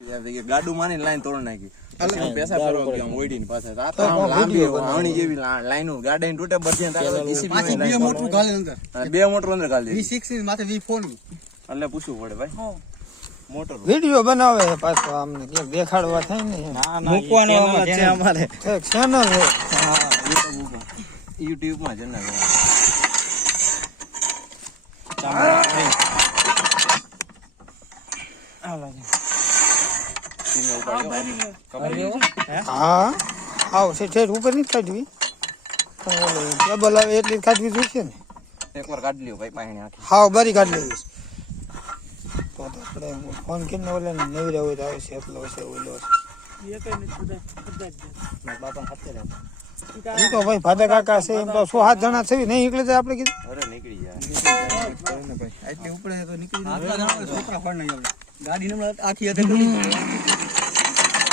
ગાડું માની લાઈન તોડ નાખી પૈસા ફરવા ગયા ઓઈડીની પાસે આ તો લાંબી વાવણી જેવી લાઈનો ગાડી તૂટે બધી પાછી બે મોટર ગાલે અંદર અને બે મોટર અંદર ગાલે V6 માથે V4 એટલે પૂછવું પડે ભાઈ મોટર વિડિયો બનાવે પાછો આમને કે દેખાડવા થાય ને મૂકવાનો છે અમારે એક ચેનલ છે હા YouTube માં ચેનલ હા આવ ઠેઠ ઉપર નહીં કાઢવી કેબલ આવે એટલી કાઢવી જોઈશે ને એકવાર કાઢ લ્યો ભાઈ પાણી આખી હા બરી કાઢ લેવીશ તો આપણે ફોન કરીને ઓલે નવી હોય તો આવે છે એટલો છે ઓલો બાપા હાથે રહે ઈ તો ભાઈ ભાદા કાકા છે એમ તો 6-7 જણા છે નહીં નીકળે જાય આપણે કીધું અરે નીકળી જાય ભાઈ આટલી ઉપર તો નીકળી જાય છોકરા ફળ નહીં આવે ગાડી ને આખી હાથે કરી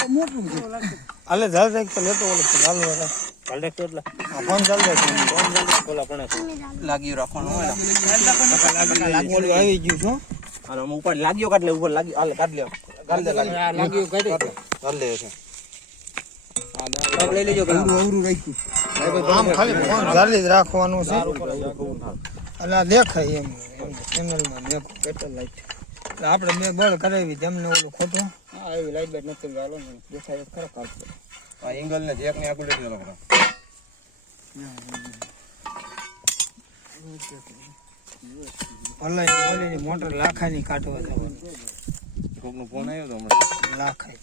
મોટું છે આલે ધાર રાખ તો લેતો ઓલો ચાલ વાળા કન્ડક્ટર એટલે ફોન ચાલ જાય ફોન બોલા પણ લાગ્યું રાખવાનું હોય લાગવું આવી ગયું છો હાલો હું ઉપર લાગ્યો કાઢ લે ઉપર લાગ્યો હાલ કાઢ લે લાગ્યું કાઢ લે છે પગ લઈ લેજો અવરું રાખ્યું આમ ખાલી ફોન ચાલી જ રાખવાનું છે અલા દેખાય એમ ચેનલમાં દેખો કેટલા લાઈટ આપણે મેં બળ કરાવી જમને ઓલું ખોટું હા એવી લાઈટ બાઈટ નથી ગાલો ને દેખાય ખરા કાઢતો આ એંગલ ને જેક ને આગળ લઈ લો ઓનલાઈન ઓલી મોટર લાખાની કાઢવા જવાની કોક નો ફોન આવ્યો તો હમણાં લાખાઈ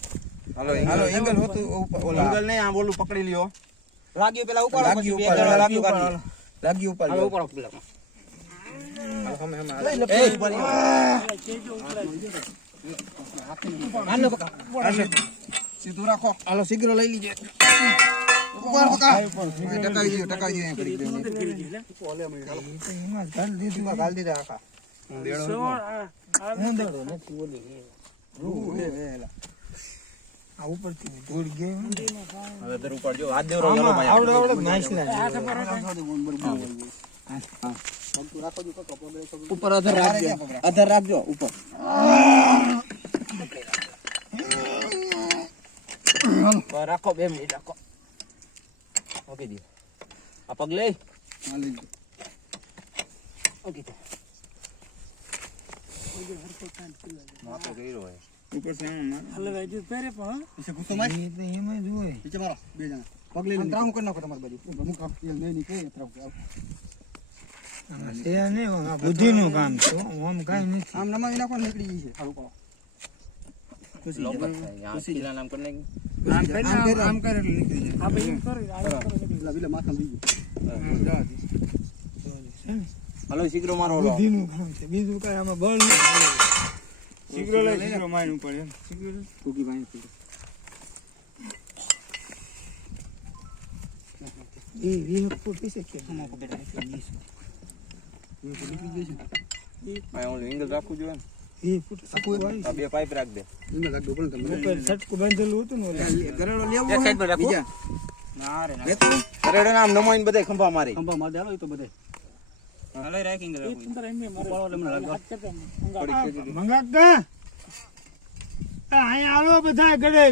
હાલો એંગલ હોતું ઓલા એંગલ નહીં આ બોલું પકડી લ્યો લાગ્યું પેલા ઉપર લાગ્યું ઉપર ઉપર પેલા સીધું રાખો હાલો સિગરો લઈ લીજે ઉપરથી ધૂળ ગઈ ઉપર અધર રાખજો ઉપર રાખો 2 મિનિટ રાખો ઓકે દી આ પગ લઈ ઓકે માથો ગઈરો હોય ઉપર છે હલવાઈ જો પેરે પણ પીછે ગુસ્સો માર એમાં જોય પીછે મારો બે જણા પગ લઈ લે ત્રામું કરી નાખો તમારી બાજુ મુખ આપ નહીં કે ત્રામ છે ને બુદ્ધિનું કામ છે આમ કાઈ નથી આમ નમાવી નાખો નીકળી ગઈ છે સારું કરો આમ કરે એટલે નીકળી જાય આ ભાઈ કરો માથા બીજું હાલો શીકરો મારો બુદ્ધિનું કામ છે બીજું કાઈ આમાં બળ નથી શીકરો લઈ શીકરો મારી ઉપર શીકરો ટૂકી ભાઈ એ ફૂટ પીસે કે આ ઓલું એંગલ રાખવું જોઈએ ને એ ફૂટ આ બે પાઇપ રાખ દે એંગલ રાખ દો પણ તમે ઉપર છટકું બાંધેલું હતું ને ગરેડો લેવો એક સાઈડ પર રાખો ના રે ગરેડો નામ નમોઈને બધે ખંભા મારી ખંભા માં દાલો તો બધે હાલે રાખીંગ રાખો અંદર એમ મારો હાથ કરતા મંગાકા અહીં આવો બધા ઘરે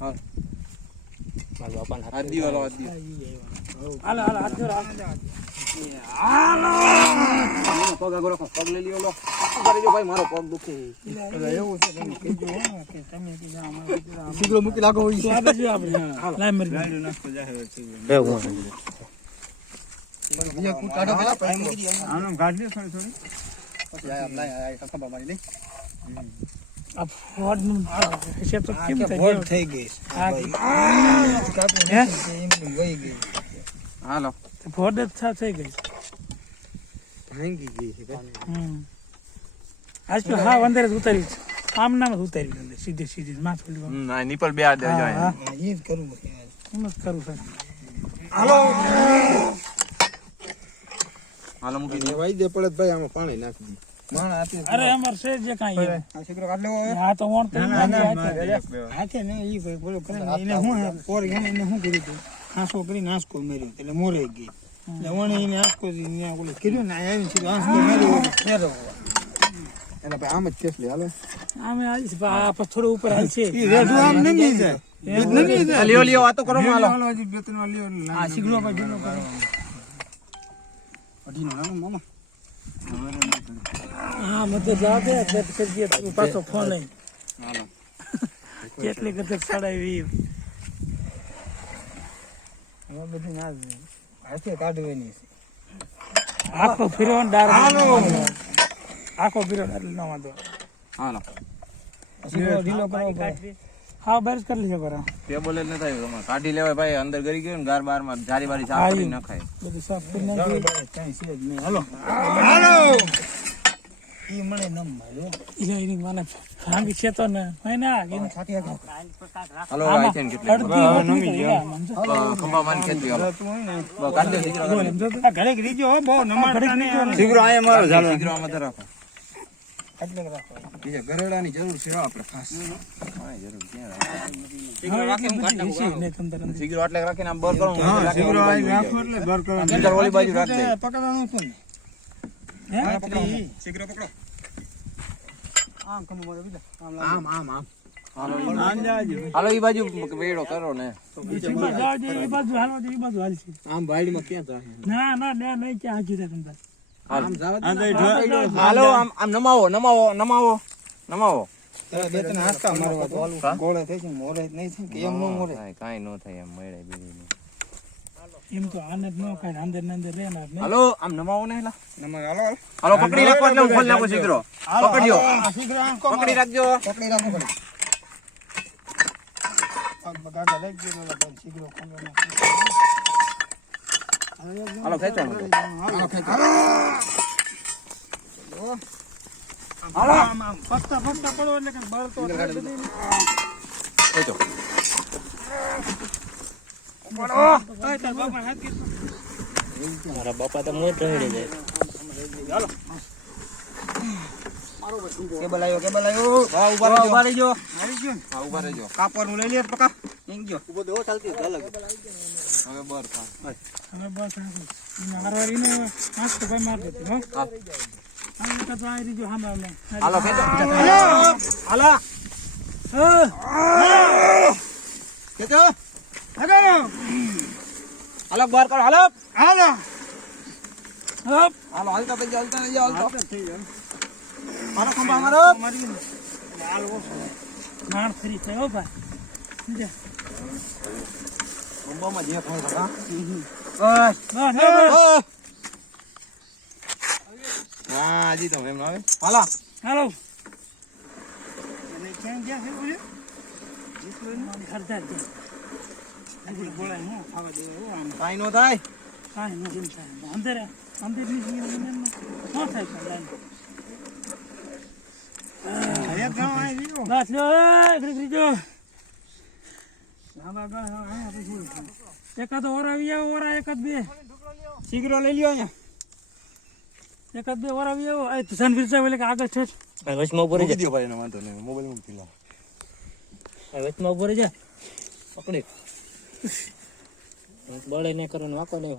હા મારો બાપાને હાથ આદી વાળો આદી હાલ હાલ હાથ જોર પગ આગળ રાખો પગ લઈ લ્યો લો કરી જો ભાઈ મારો પગ દુખે એવું છે તમે કીધું કે તમે કીધું અમારે શીકરો મૂકી લાગો હોય તો આ જો આપણે લાઈ મરી ગાડી નાખતો જાહે બીજા કુ કાઢો પેલા પાઇપ મૂકી દો આનો ગાડી થોડી થોડી પછી આ લાઈ ખંભા મારી લઈ આ ફોડ નું હિસાબ તો કેમ થઈ બોર્ડ ગયો થઈ ગઈ કાપી હે એમ વહી ગઈ હાલો ફોડ જ થઈ ગઈ ભાંગી ગઈ છે આજ તો હા અંદર જ ઉતારી આમ નામ જ ઉતારી અંદર સીધી માથું ના નીપલ બે આ દે જાય હા એ જ કરવું છે એમ જ કરું છે હાલો હાલો મૂકી દે વાઈ દે પડે ભાઈ આમાં પાણી નાખી દે માણા આપી અરે અમાર છે જે કાઈ આ શીકરો કાઢ લેવો હવે હા તો ઓણ તો હાથે ને ઈ ભાઈ બોલો કરે એને હું પોર એને શું કર્યું હતું ખાસો કરી નાસ્કો મેર્યો એટલે મોરે ગઈ એટલે ઓણે એને આસ્કો ને ઓલે કર્યું ને આવીને સીધો આસ્કો મેર્યો ફેરવો એના પછી આમ જ ખેંચ લે હાલો આમે આવીશ બા પર થોડું ઉપર હાલશે ઈ રેડું આમ નમી જાય લ્યો લ્યો આ તો કરો હાલો હજી બે ત્રણ લ્યો આ સિગનો પર ઢીલો કરો અઢીનો નાનો મામા હા મત જાવ દે ગત કરજે પાછો ફોન લઈ હાલો કેટલી ગત સડાવી હવે બધી ના હાથે કાઢવાની છે આખો ફિરો ડાર આખો ફિરો એટલે ન વાંધો હાલો સિગનો ઢીલો કરો હા બસ કરી લેજો બરા ટેબલ જ ન થાય તમારે કાઢી લેવાય ભાઈ અંદર ગરી ગયો ને ગાર બાર માં જારી બારી સાફ કરી નખાય બધું સાફ કરી નાખી કઈ છે જ નહીં હાલો ઈ મને નમ માર્યો ઈલા એની મને ભાંગી છે તો ને હોય ના હાલો આઈ છે ને કેટલી નમી ગયો ખંભા માન ખેંચી હાલો બસ કાઢ દે દીકરા ઘરે રીજો હો બહુ નમાડતા ને દીકરો આયા મારો ચાલો દીકરો આમાં તો રાખો એટલે રાખો બીજા ગરેડાની જરૂર છે આપણે ખાસ જરૂર ક્યાં સિગરો રાખી હું કાઢ નાખું ને તંદર સિગરો આટલે રાખીને આમ બર કરો સિગરો આઈ રાખો એટલે બર કરો અંદર ઓલી બાજુ રાખ દે પકડવાનું છે ને હે સિગરો પકડો આમ કમ મારે બીજા આમ આમ આમ હાલો ઈ બાજુ વેડો કરો ને એ બાજુ હાલો એ બાજુ હાલ છે આમ વાડીમાં ક્યાં જાય ના ના ના નહીં ક્યાં હાકી જાય તંદર આમ જાવ હાલો આમ આમ નમાવો નમાવો નમાવો નમાવો બે ત્રણ હાસકા મારવા તો ગોળે થઈ છે મોરે નહીં છે કે એમ નો મોરે કાઈ નો થાય એમ મળે બીજી એમ તો આને જ ન ખાય અંદર ને અંદર રહેના ને હાલો આમ નમાવો ને હેલા નમર હાલો હાલો પકડી રાખો એટલે હું ખોલ નાખું સિગરો પકડ્યો આ સિગરો આમ કો પકડી રાખજો પકડી રાખો પડે પગ બગાડા લઈ ગયો તો સિગરો ખોલવાનો હાલો ખેંચો હાલો ખેંચો હાલો આમ આમ ફસતા ફસતા પડો એટલે કે બળ તો ખેંચો તાર બાપા હાથ કીધું મારા બાપા તો મોજ રહી જાય કેબલ આવ્યો હા ઉભા રહેજો હારી ગયો હા ઉભા રહેજો કાપવાનું લઈ લે પકા એમ ગયો ઉભો દેવો ચાલતી અલગ હવે બર ખા હવે બસ મારવારી ને હાથ તો ભાઈ માર દેતી હો હા આમ તો જાય રીજો હાંભળને હાલો ખેંચો હાલો ખેંચો હાલો હાલો બહાર કરો હાલો હાલો હપ હાલો હાલતા થઈ જાવ હાલતા થઈ જાવ હાલતો મારો ખંભા મારો માર ફરી થયો ભાઈ જા ખંભામાં જે થાય કાકા બસ હા હજી તો એમ આવે હાલો હાલો અને ક્યાં ગયા છે બોલે હરદાર દે આગળ બોલાય હું ખાવા દે આમ કાઈ નો થાય કાંઈ નથી થાય અંદર અંદર ની જીવન ન થાય કાંઈ એક ગામ આવી ગયો બસ લો એકડી જો લાંબા ગા હા પછી એકાદ ઓરા આવી આવો ઓરા એકાદ બે સિગરો લઈ લ્યો અહીંયા એકાદ બે ઓરા આવી આવો આ તુસાન વિરસા એટલે કે આગળ છે વચમાં ઉભો રહી મૂકી દો ભાઈ એનો વાંધો નહીં મોબાઈલ મૂકી લો જા વચમાં ઉભો રહી જા પકડી બળે ને કરવાનું વાકો નહીં